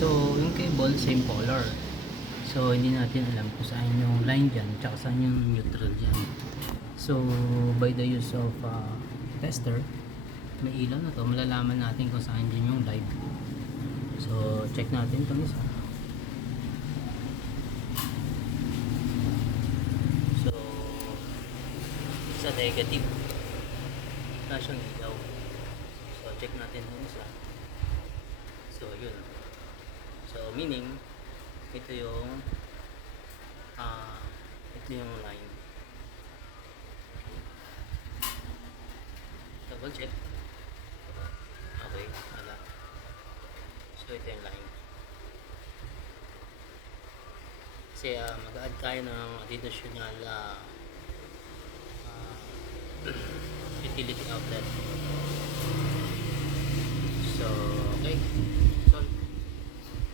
So, yung cable, same color. So, hindi natin alam kung saan yung line dyan, tsaka saan yung neutral dyan. So, by the use of tester, may ilaw na to, malalaman natin kung saan dyan yung live. So, check natin itong isa. So, isa negative. Wala siyang ilaw. So, check natin itong isa. So, yun. So, meaning, ito yung line. Double check. Okay, wala. So, ito yung line. Kasi mag-add tayo ng additional utility outlet. So, okay.